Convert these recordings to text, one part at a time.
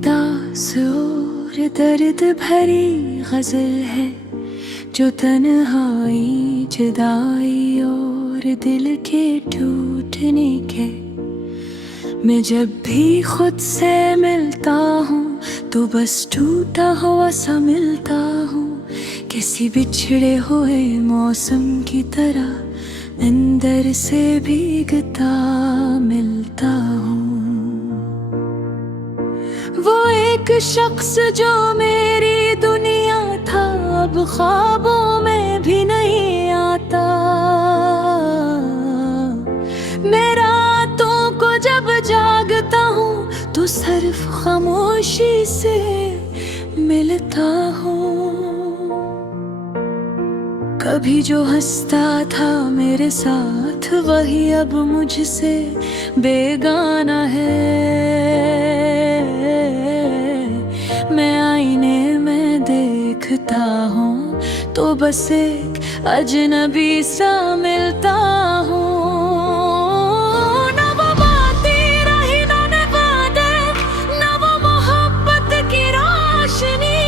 उदास और दर्द भरी गजल है जो तन्हाई जुदाई और दिल के टूटने के। मैं जब भी खुद से मिलता हूँ तो बस टूटा हुआ सा मिलता हूँ, किसी बिछड़े हुए मौसम की तरह अंदर से भीगता मिलता हूँ। वो एक शख्स जो मेरी दुनिया था अब ख्वाबों में भी नहीं आता। मैं रातों को जब जागता हूँ तो सिर्फ खामोशी से मिलता हूँ। कभी जो हंसता था मेरे साथ वही अब मुझसे बेगाना है। मैं आईने में देखता हूँ तो बस एक अजनबी सा मिलता हूँ। ना वो बातें रही ना वादे, ना वो मोहब्बत की रोशनी।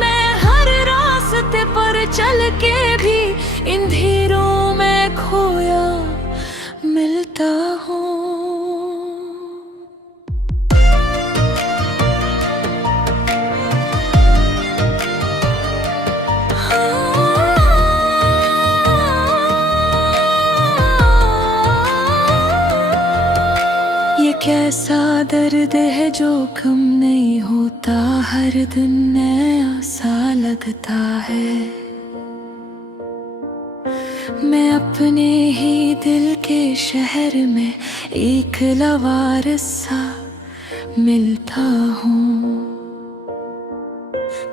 मैं हर रास्ते पर चल के भी इन धीरों में खोया मिलता हूँ। ये कैसा दर्द है जो कम नहीं होता, हर दिन नया सा लगता है। मैं अपने ही दिल के शहर में एक लवारिस सा मिलता हूँ।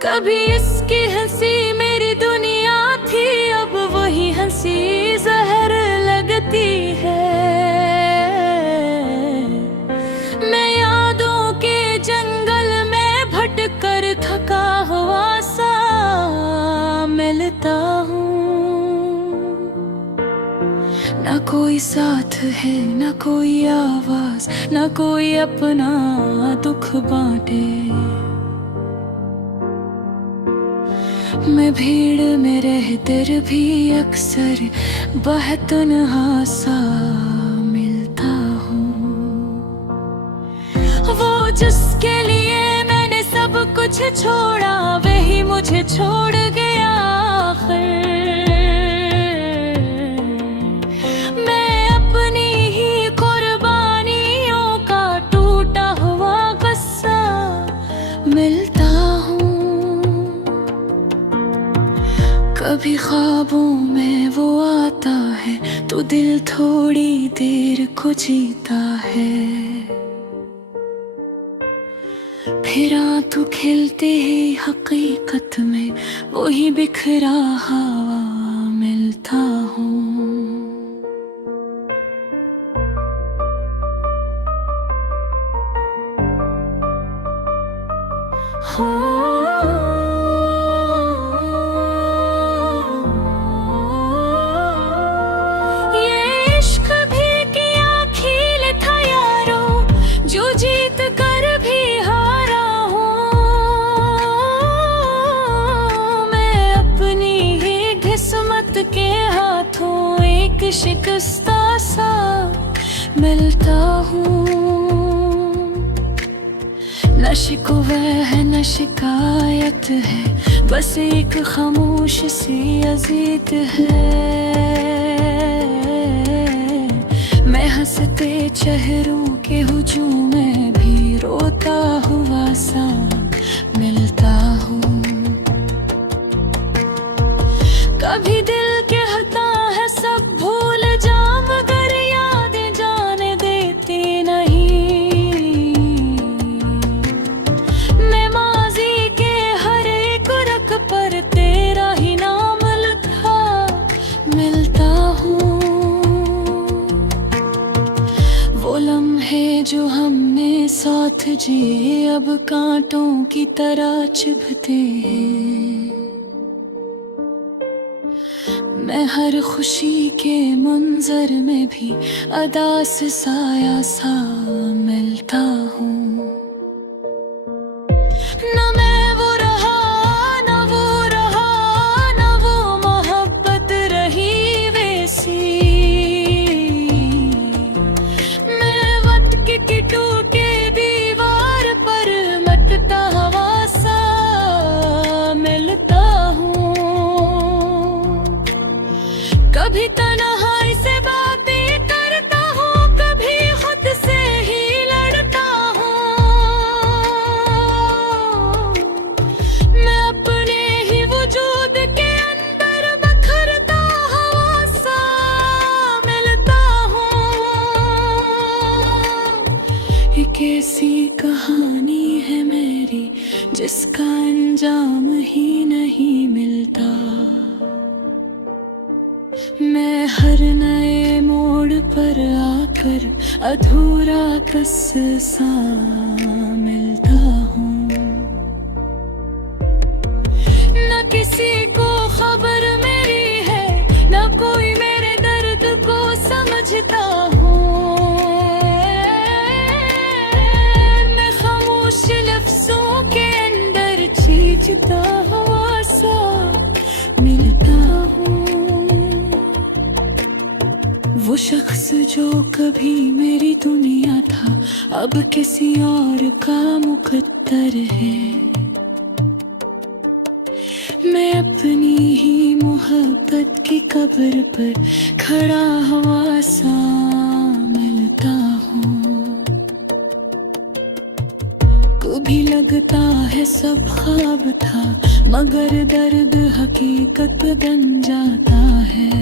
कभी इसकी हंसी मेरी दुनिया थी, अब वही हंसी जहर लगती है। मैं यादों के जंगल में भटक कर थका हुआ सा मिलता हूँ। ना कोई साथ है ना कोई आवाज, ना कोई अपना दुख बांटे। मैं भीड़ में रहकर भी अक्सर बहतन्हा सा मिलता हूँ। वो जिसके लिए मैंने सब कुछ छोड़ा वही मुझे छोड़ गया आखिर। मैं अपनी ही कुर्बानियों का टूटा हुआ गुस्सा मिलता हूँ। कभी ख्वाबों में वो आता है तो दिल थोड़ी देर को जीता है। फिर आंसू खिलते ही हकीकत में वही बिखरा हवा मिलता हूँ। ये इश्क भी किया खेल था यारो, जो जीत कर भी हारा हूँ। मैं अपनी ही किस्मत के हाथों एक शिकस्ता सा मिलता हूँ। न शिकवा है न शिकायत है, बस एक खामोश सी अजीत है। मैं हंसते चेहरों के हुजूम में भी रोता हुआ सा मिलता हूँ। कभी दिल कहता है सब भूल जा, मगर यादें जाने देती नहीं। मैं माजी के हर एक रख पर तेरा ही नाम लिखा मिलता हूँ। वो लम्हे जो हमने साथ जिए अब कांटों की तरह चुभते हैं। मैं हर खुशी के मंजर में भी अदा से साया सा मिलता हूँ। जिसका अंजाम ही नहीं मिलता। मैं हर नए मोड़ पर आकर अधूरा किस्सा मिलता हूँ। न किसी को खबर मेरी है, न कोई मेरे दर्द को समझता हूँ। मैं खामोश लफ्जों के अंदर चीखता हुआ सा मिलता हूँ। वो शख्स जो कभी मेरी दुनिया था, अब किसी और का मुकद्दर है। मैं अपनी ही मोहब्बत की कब्र पर खड़ा हुआ सा मिलता हूँ। कभी लगता है सब ख्वाब था, मगर दर्द हकीकत बन जाता है।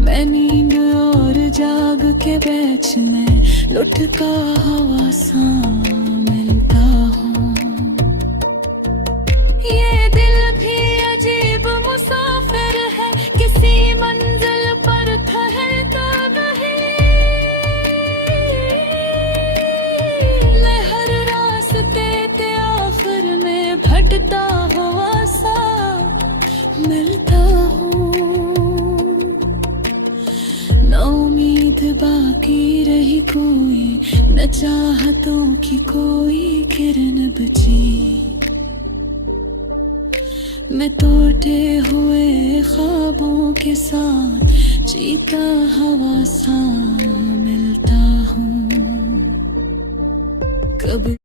मैं नींद और जाग के बीच में लुढ़का हुआ सा मिलता हूँ। ये दिल भी अजीब मुसाफिर है, किसी मंजिल पर ठहरता नहीं। मैं हर रास्ते के आखिर में भटकता हुआ सा मिलता हूँ। न उम्मीद बाकी रही कोई, न चाहतों की कोई किरण बची। मैं टूटे हुए ख्वाबों के साथ जीता हुआ सा मिलता हूँ। कभी